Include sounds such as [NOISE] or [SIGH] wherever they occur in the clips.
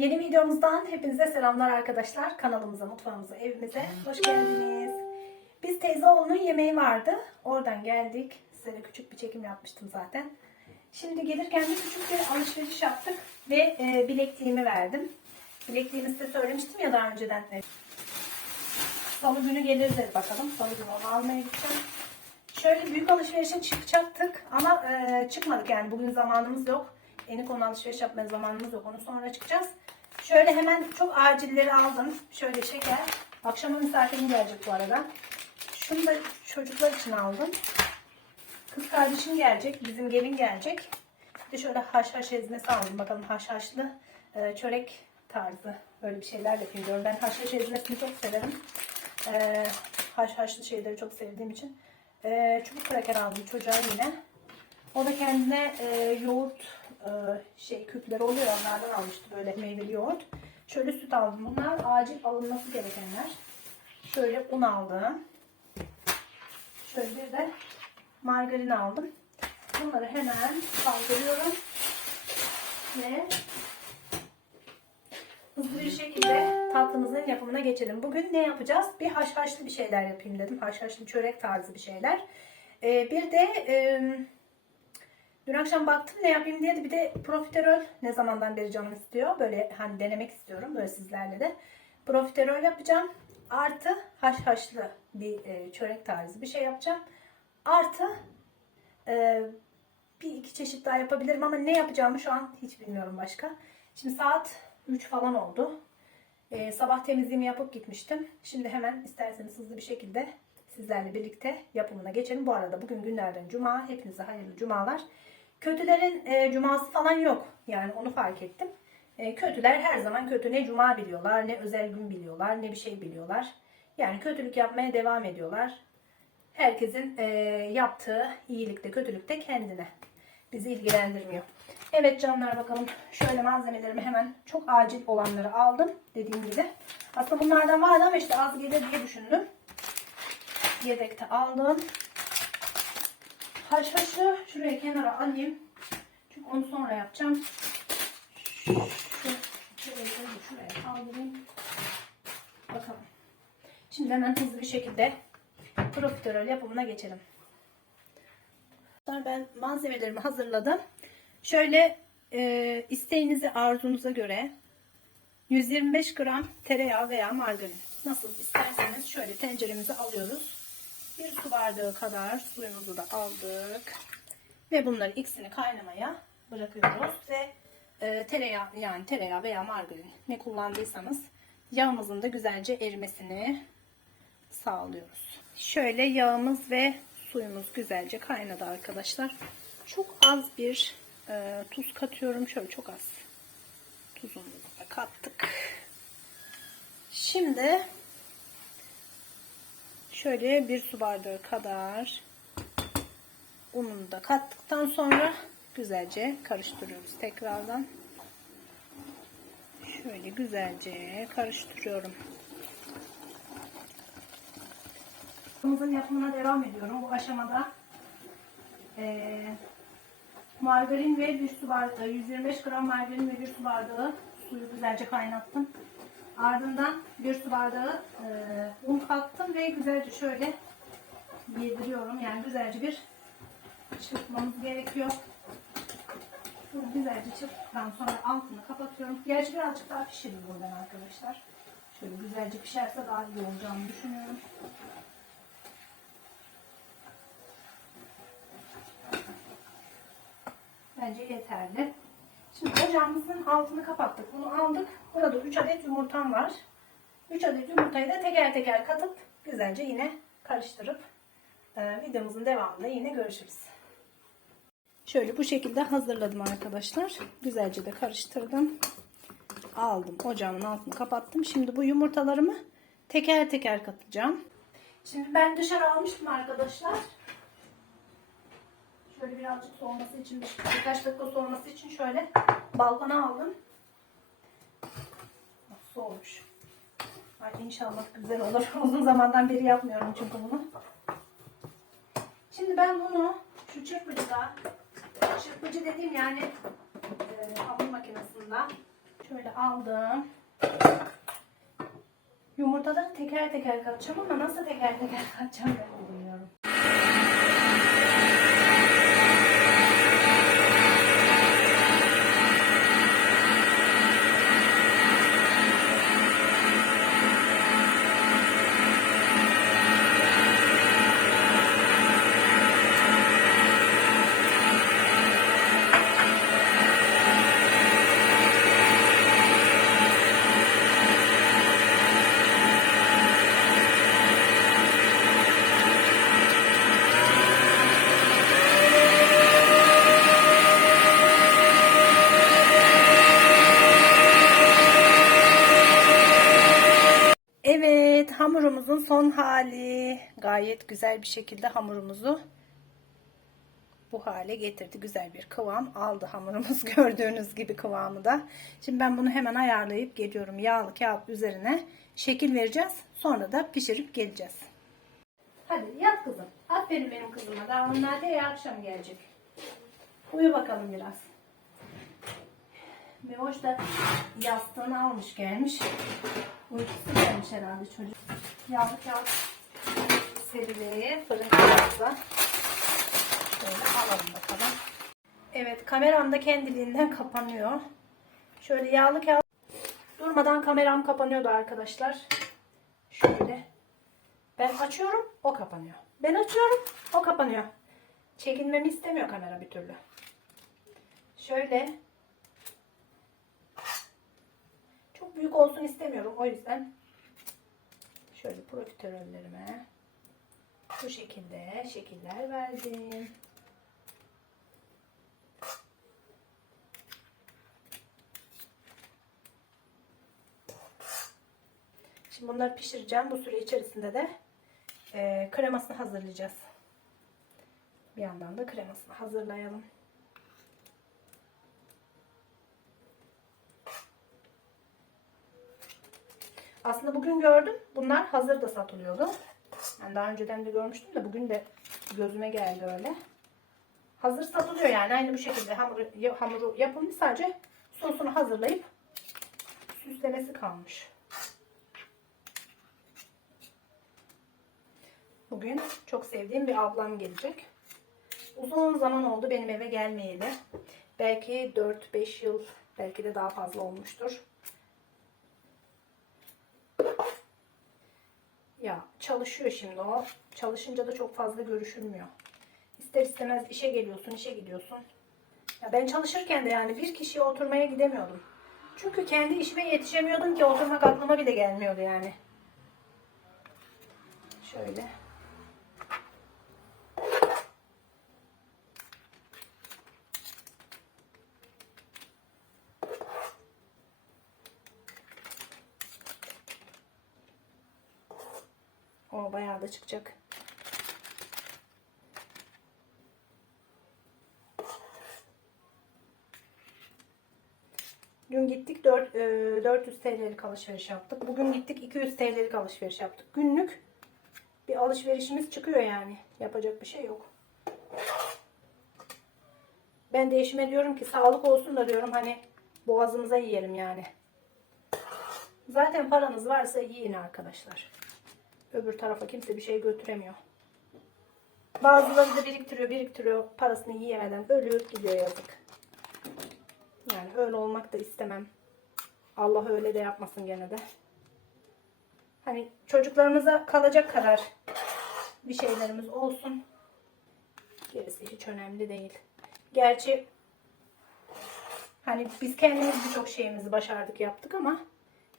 Yeni videomuzdan hepinize selamlar arkadaşlar. Kanalımıza, mutfağımıza, evimize hoş geldiniz. Biz teyze oğlunun yemeği vardı. Oradan geldik. Size de küçük bir çekim yapmıştım zaten. Şimdi gelirken de küçük bir alışveriş yaptık ve e, bilekliğimi verdim. Bilekliğimi size söylemiştim ya daha önceden. de. Salı günü geliriz dedi bakalım. Salı günü onu almaya gideceğim. Şöyle büyük alışverişe çıkacaktık ama e, çıkmadık yani bugün zamanımız yok. Yeni konu alışveriş yapmaya zamanımız yok. Onu sonra çıkacağız. Şöyle hemen çok acilleri aldım. Şöyle şeker. Akşama misafirim gelecek bu arada. Şunu da çocuklar için aldım. Kız kardeşim gelecek. Bizim gelin gelecek. Bir de şöyle haşhaş ezmesi aldım. Bakalım haşhaşlı e, çörek tarzı böyle bir şeyler yapayım diyorum. Ben haşhaş ezmesini çok severim. E, haşhaşlı şeyleri çok sevdiğim için. E, çubuk kraker aldım çocuğa yine. O da kendine e, yoğurt şey küpleri oluyor onlardan almıştı böyle meyveli yoğurt. Şöyle süt aldım. Bunlar acil alınması gerekenler. Şöyle un aldım. Şöyle bir de margarin aldım. Bunları hemen kaldırıyorum. Ve hızlı bir şekilde tatlımızın yapımına geçelim. Bugün ne yapacağız? Bir haşhaşlı bir şeyler yapayım dedim. Haşhaşlı çörek tarzı bir şeyler. Ee, bir de e, dün akşam baktım ne yapayım diye de bir de profiterol ne zamandan beri canım istiyor. Böyle hani denemek istiyorum böyle sizlerle de. Profiterol yapacağım. Artı haşhaşlı bir e, çörek tarzı bir şey yapacağım. Artı e, bir iki çeşit daha yapabilirim ama ne yapacağımı şu an hiç bilmiyorum başka. Şimdi saat 3 falan oldu. Ee, sabah temizliğimi yapıp gitmiştim. Şimdi hemen isterseniz hızlı bir şekilde sizlerle birlikte yapımına geçelim. Bu arada bugün günlerden cuma. Hepinize hayırlı cumalar. Kötülerin e, cuması falan yok. Yani onu fark ettim. E, kötüler her zaman kötü. Ne cuma biliyorlar, ne özel gün biliyorlar, ne bir şey biliyorlar. Yani kötülük yapmaya devam ediyorlar. Herkesin e, yaptığı iyilikte, kötülükte kendine. Bizi ilgilendirmiyor. Evet canlar bakalım. Şöyle malzemelerimi hemen çok acil olanları aldım. Dediğim gibi. Aslında bunlardan vardı ama işte az gelir diye düşündüm. Yedekte aldım. Haşhaşı şuraya kenara alayım. Çünkü onu sonra yapacağım. Şu, şuraya, şuraya kaldırayım. Bakalım. Şimdi hemen hızlı bir şekilde profiterol yapımına geçelim. Ben malzemelerimi hazırladım. Şöyle e, isteğinizi arzunuza göre 125 gram tereyağı veya margarin nasıl isterseniz şöyle tenceremizi alıyoruz. Bir su bardağı kadar suyumuzu da aldık. Ve bunları ikisini kaynamaya bırakıyoruz ve e, tereyağı yani tereyağı veya margarin ne kullandıysanız yağımızın da güzelce erimesini sağlıyoruz. Şöyle yağımız ve suyumuz güzelce kaynadı arkadaşlar. Çok az bir e, tuz katıyorum. Şöyle çok az tuzumuzu da kattık. Şimdi şöyle bir su bardağı kadar ununu da kattıktan sonra güzelce karıştırıyoruz tekrardan. Şöyle güzelce karıştırıyorum. Tatlımızın yapımına devam ediyorum. Bu aşamada e, margarin ve bir su bardağı, 125 gram margarin ve bir su bardağı suyu güzelce kaynattım. Ardından bir su bardağı e, un kattım ve güzelce şöyle yediriyorum. Yani güzelce bir çırpmamız gerekiyor. Bunu güzelce çırptıktan sonra altını kapatıyorum. Gerçi birazcık daha pişiririm buradan arkadaşlar. Şöyle güzelce pişerse daha iyi olacağını düşünüyorum. Bence yeterli. Şimdi ocağımızın altını kapattık. Bunu aldık. Burada 3 adet yumurtam var. 3 adet yumurtayı da teker teker katıp güzelce yine karıştırıp e, videomuzun devamında yine görüşürüz. Şöyle bu şekilde hazırladım arkadaşlar. Güzelce de karıştırdım. Aldım. Ocağımın altını kapattım. Şimdi bu yumurtalarımı teker teker katacağım. Şimdi ben dışarı almıştım arkadaşlar. Şöyle birazcık soğuması için, birkaç dakika soğuması için şöyle balkona aldım. Soğumuş. Ay inşallah güzel olur. [LAUGHS] Uzun zamandan beri yapmıyorum çünkü bunu. Şimdi ben bunu şu çırpıcıda, çırpıcı dediğim yani e, hamur makinesinde Şöyle aldım. Yumurtaları teker teker katacağım ama nasıl teker teker katacağım ben de bilmiyorum. Evet, hamurumuzun son hali. Gayet güzel bir şekilde hamurumuzu bu hale getirdi. Güzel bir kıvam aldı hamurumuz. [LAUGHS] Gördüğünüz gibi kıvamı da. Şimdi ben bunu hemen ayarlayıp geliyorum. Yağlı kağıt üzerine şekil vereceğiz. Sonra da pişirip geleceğiz. Hadi yat kızım. Aferin benim kızıma. Daha onlar da ya akşam gelecek. Uyu bakalım biraz. Mevoş da yastığını almış gelmiş. Uykusu gelmiş herhalde çocuk. Yağlı kağıt serileri fırın kağıtla. Şöyle alalım bakalım. Evet kameram da kendiliğinden kapanıyor. Şöyle yağlı kağıt. Durmadan kameram kapanıyordu arkadaşlar. Şöyle. Ben açıyorum o kapanıyor. Ben açıyorum o kapanıyor. Çekinmemi istemiyor kamera bir türlü. Şöyle çok büyük olsun istemiyorum. O yüzden şöyle profiterollerime bu şekilde şekiller verdim. Şimdi bunları pişireceğim. Bu süre içerisinde de e, kremasını hazırlayacağız. Bir yandan da kremasını hazırlayalım. Aslında bugün gördüm. Bunlar hazır da satılıyordu. Yani daha önceden de görmüştüm de bugün de gözüme geldi öyle. Hazır satılıyor yani aynı bu şekilde hamuru, hamuru yapılmış sadece sosunu hazırlayıp süslemesi kalmış. Bugün çok sevdiğim bir ablam gelecek. Uzun zaman oldu benim eve gelmeyeli. Belki 4-5 yıl belki de daha fazla olmuştur. Ya çalışıyor şimdi o. Çalışınca da çok fazla görüşülmüyor. İster istemez işe geliyorsun, işe gidiyorsun. Ya ben çalışırken de yani bir kişiye oturmaya gidemiyordum. Çünkü kendi işime yetişemiyordum ki oturmak aklıma bile gelmiyordu yani. Şöyle. O bayağı da çıkacak. Dün gittik 4, e, 400 TL'lik alışveriş yaptık. Bugün gittik 200 TL'lik alışveriş yaptık. Günlük bir alışverişimiz çıkıyor yani. Yapacak bir şey yok. Ben de eşime diyorum ki sağlık olsun da diyorum hani boğazımıza yiyelim yani. Zaten paranız varsa yiyin arkadaşlar. Öbür tarafa kimse bir şey götüremiyor. Bazıları da biriktiriyor, biriktiriyor. Parasını yiyemeden ölüyor gidiyor yazık. Yani öyle olmak da istemem. Allah öyle de yapmasın gene de. Hani çocuklarımıza kalacak kadar bir şeylerimiz olsun. Gerisi hiç önemli değil. Gerçi hani biz kendimiz birçok şeyimizi başardık yaptık ama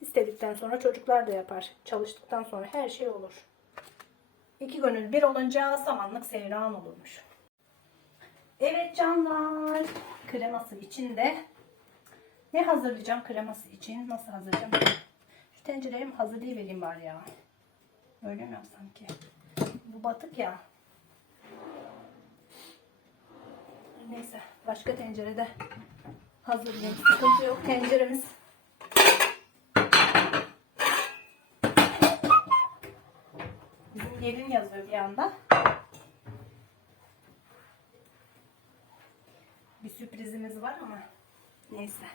istedikten sonra çocuklar da yapar. Çalıştıktan sonra her şey olur. İki gönül bir olunca samanlık sevran olurmuş. Evet canlar. Kreması içinde. Ne hazırlayacağım kreması için? Nasıl hazırlayacağım? Şu tencereye mi hazırlayıvereyim bari ya. Öyle mi yapsam ki? Bu batık ya. Neyse. Başka tencerede hazırlayayım. Sıkıntı yok. Tenceremiz yerin yazıyor bir anda. Bir sürprizimiz var ama neyse.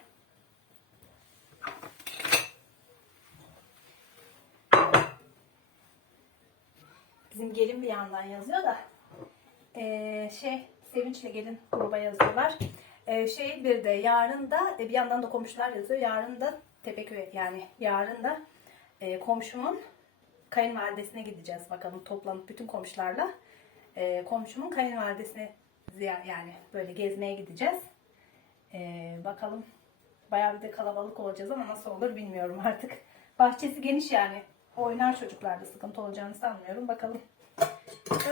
Bizim gelin bir yandan yazıyor da ee, şey Sevinç'le gelin gruba yazıyorlar. Ee, şey bir de yarın da e, bir yandan da komşular yazıyor. Yarın da Tepeköy'e yani yarın da e, komşumun kayınvalidesine gideceğiz bakalım toplanıp bütün komşularla. E, komşumun kayınvalidesine ziya- yani böyle gezmeye gideceğiz. E, bakalım bayağı bir de kalabalık olacağız ama nasıl olur bilmiyorum artık. Bahçesi geniş yani. Oynar çocuklarda sıkıntı olacağını sanmıyorum. Bakalım.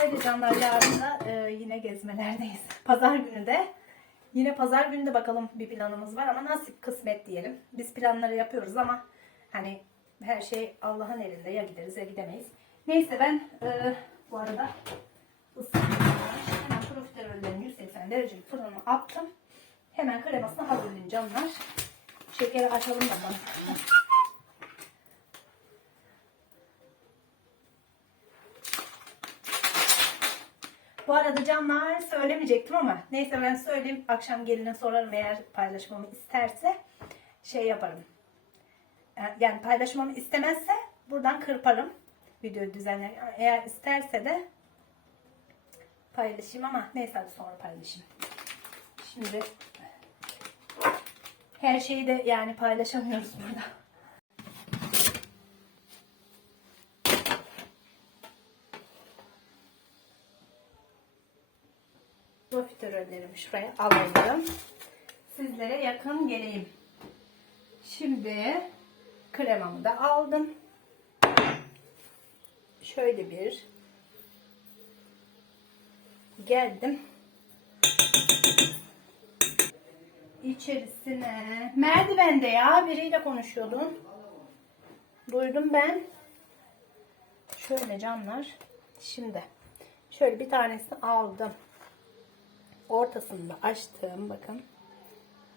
Öyle canlar yarın da e, yine gezmelerdeyiz. Pazar günü de yine pazar günü de bakalım bir planımız var ama nasip kısmet diyelim. Biz planları yapıyoruz ama hani her şey Allah'ın elinde ya gideriz ya gidemeyiz. Neyse ben e, bu arada. Hemen profiterollerini 180 derecelik fırına attım. Hemen kremasını hazırlayın canlar. Şekeri açalım da bana. Bu arada canlar söylemeyecektim ama neyse ben söyleyeyim. Akşam geline sorarım eğer paylaşmamı isterse şey yaparım. Yani paylaşmamı istemezse buradan kırparım. Video düzenler. Eğer isterse de paylaşayım ama neyse sonra paylaşayım. Şimdi her şeyi de yani paylaşamıyoruz burada. profiterollerimi şuraya alalım. Sizlere yakın geleyim. Şimdi kremamı da aldım. Şöyle bir geldim. İçerisine merdivende ya biriyle konuşuyordum. Duydum ben. Şöyle canlar. Şimdi şöyle bir tanesini aldım ortasını da açtım bakın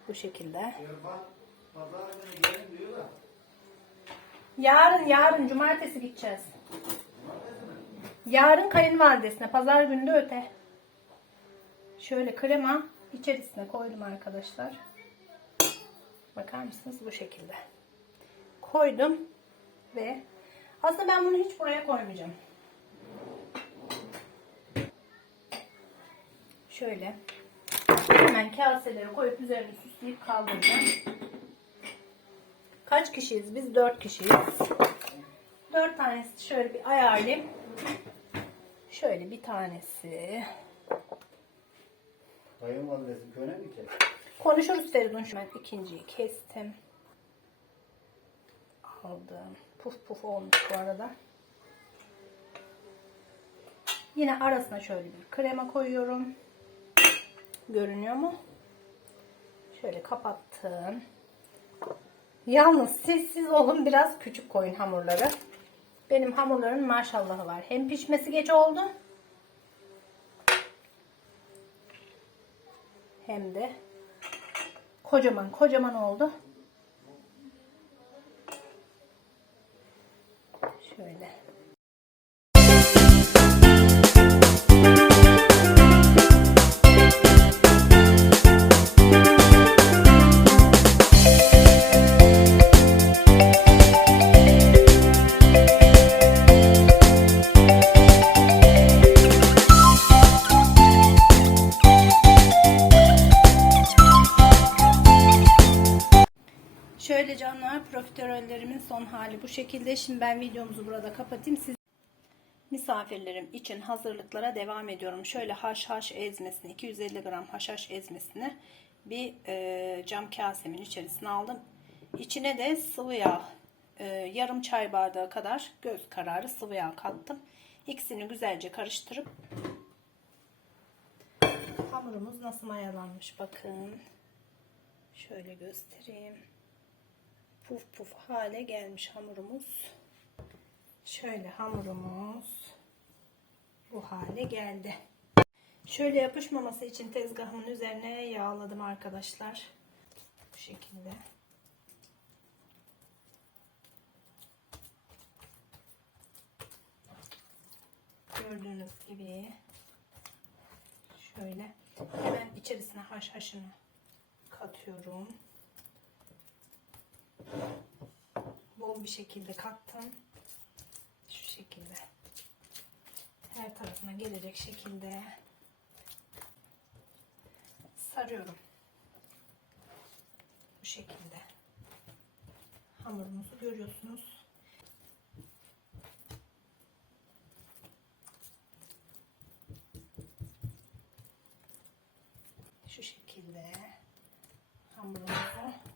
bu şekilde yarın yarın cumartesi gideceğiz. Yarın kayınvalidesine pazar günü de öte. Şöyle krema içerisine koydum arkadaşlar. Bakar mısınız? Bu şekilde. Koydum ve aslında ben bunu hiç buraya koymayacağım. Şöyle hemen kaselere koyup üzerine süsleyip kaldıracağım. Kaç kişiyiz? Biz 4 kişiyiz. 4 tanesi şöyle bir ayarlayayım. Şöyle bir tanesi. Kayınvalidesi köne mi kes? Konuşuruz Feridun an ikinciyi kestim. Aldım. Puf puf olmuş bu arada. Yine arasına şöyle bir krema koyuyorum. Görünüyor mu? Şöyle kapattım. Yalnız sessiz olun biraz küçük koyun hamurları. Benim hamurların maşallahı var. Hem pişmesi geç oldu. Hem de kocaman kocaman oldu. Şekilde. Şimdi ben videomuzu burada kapatayım. Siz misafirlerim için hazırlıklara devam ediyorum. Şöyle haşhaş ezmesini 250 gram haşhaş ezmesini bir e, cam kasemin içerisine aldım. İçine de sıvı yağ e, yarım çay bardağı kadar göz kararı sıvı yağ kattım. İkisini güzelce karıştırıp hamurumuz nasıl mayalanmış bakın. Şöyle göstereyim puf puf hale gelmiş hamurumuz. Şöyle hamurumuz bu hale geldi. Şöyle yapışmaması için tezgahımın üzerine yağladım arkadaşlar. Bu şekilde. Gördüğünüz gibi şöyle hemen içerisine haşhaşını katıyorum. Bol bir şekilde kattım. Şu şekilde. her tarafına gelecek şekilde sarıyorum. Bu şekilde. Hamurumuzu görüyorsunuz. Şu şekilde hamurumuzu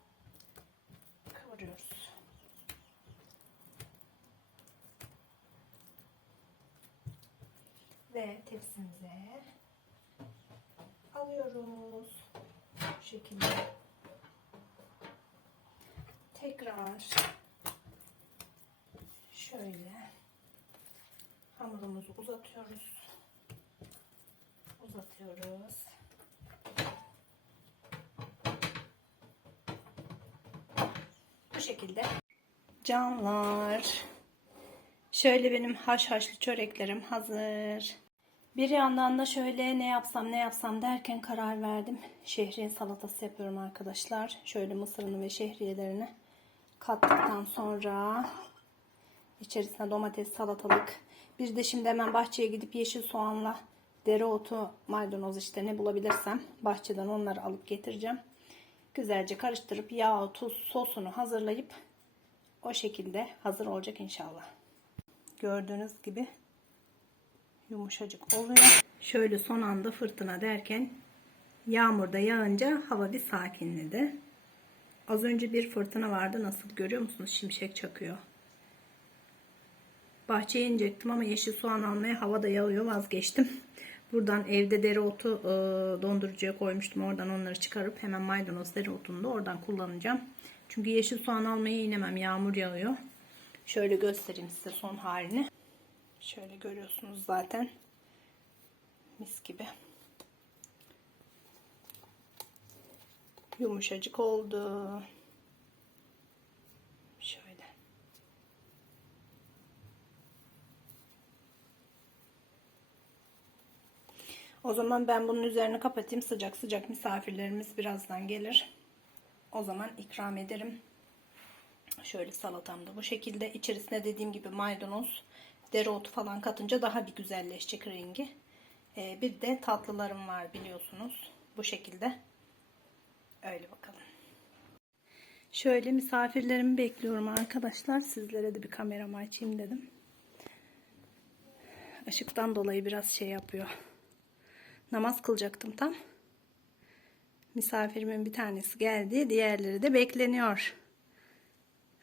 alıyoruz. Bu şekilde. Tekrar şöyle hamurumuzu uzatıyoruz. Uzatıyoruz. Bu şekilde. Canlar. Şöyle benim haşhaşlı çöreklerim hazır. Bir yandan da şöyle ne yapsam ne yapsam derken karar verdim. Şehriye salatası yapıyorum arkadaşlar. Şöyle mısırını ve şehriyelerini kattıktan sonra içerisine domates, salatalık. Bir de şimdi hemen bahçeye gidip yeşil soğanla dereotu, maydanoz işte ne bulabilirsem bahçeden onları alıp getireceğim. Güzelce karıştırıp yağ, tuz, sosunu hazırlayıp o şekilde hazır olacak inşallah. Gördüğünüz gibi yumuşacık oluyor. Şöyle son anda fırtına derken yağmur da yağınca hava bir sakinledi. Az önce bir fırtına vardı. Nasıl görüyor musunuz? Şimşek çakıyor. Bahçeye inecektim ama yeşil soğan almaya hava da yağıyor vazgeçtim. Buradan evde dereotu e, dondurucuya koymuştum. Oradan onları çıkarıp hemen maydanoz dereotunu da oradan kullanacağım. Çünkü yeşil soğan almaya inemem. Yağmur yağıyor. Şöyle göstereyim size son halini. Şöyle görüyorsunuz zaten. Mis gibi. Yumuşacık oldu. Şöyle. O zaman ben bunun üzerine kapatayım. Sıcak sıcak misafirlerimiz birazdan gelir. O zaman ikram ederim. Şöyle salatam da bu şekilde. İçerisine dediğim gibi maydanoz, dereotu falan katınca daha bir güzelleşecek rengi. Ee, bir de tatlılarım var biliyorsunuz. Bu şekilde. Öyle bakalım. Şöyle misafirlerimi bekliyorum arkadaşlar. Sizlere de bir kameramı açayım dedim. Işıktan dolayı biraz şey yapıyor. Namaz kılacaktım tam. Misafirimin bir tanesi geldi. Diğerleri de bekleniyor.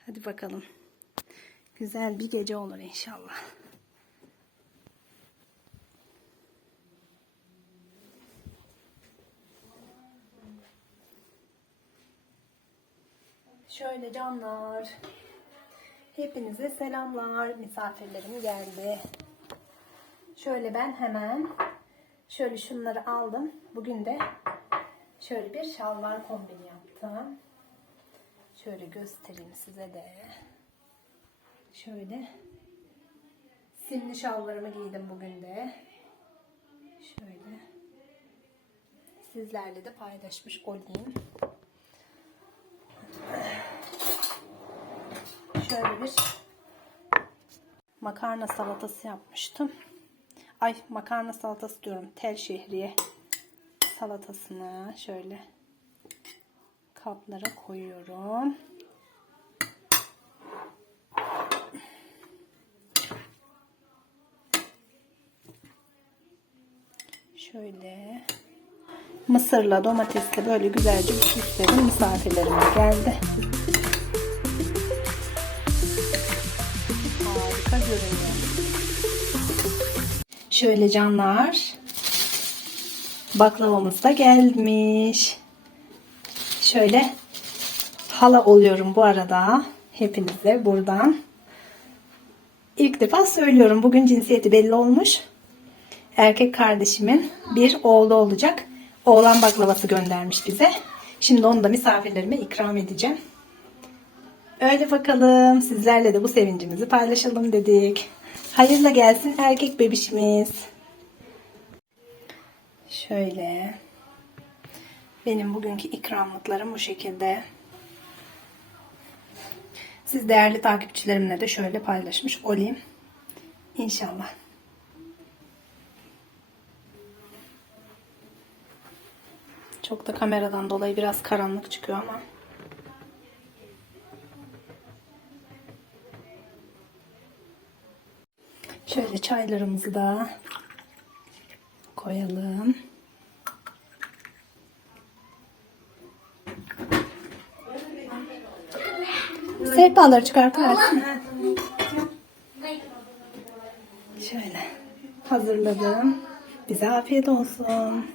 Hadi bakalım. Güzel bir gece olur inşallah. Şöyle canlar. Hepinize selamlar. Misafirlerim geldi. Şöyle ben hemen şöyle şunları aldım. Bugün de şöyle bir şalvar kombini yaptım. Şöyle göstereyim size de. Şöyle simli şalvarımı giydim bugün de. Şöyle sizlerle de paylaşmış olayım. Şöyle bir makarna salatası yapmıştım. Ay makarna salatası diyorum. Tel şehriye salatasını şöyle kaplara koyuyorum. Şöyle mısırla domatesle böyle güzelce süsledim. Misafirlerime geldi. Görünüyor. Şöyle canlar. Baklavamız da gelmiş. Şöyle hala oluyorum bu arada. Hepinize buradan. İlk defa söylüyorum. Bugün cinsiyeti belli olmuş. Erkek kardeşimin bir oğlu olacak. Oğlan baklavası göndermiş bize. Şimdi onu da misafirlerime ikram edeceğim. Öyle bakalım. Sizlerle de bu sevincimizi paylaşalım dedik. Hayırla gelsin erkek bebişimiz. Şöyle. Benim bugünkü ikramlıklarım bu şekilde. Siz değerli takipçilerimle de şöyle paylaşmış olayım. İnşallah. Çok da kameradan dolayı biraz karanlık çıkıyor ama. Çaylarımızı da koyalım. Sehpaları çıkartıversin. Şöyle hazırladım. Bize afiyet olsun.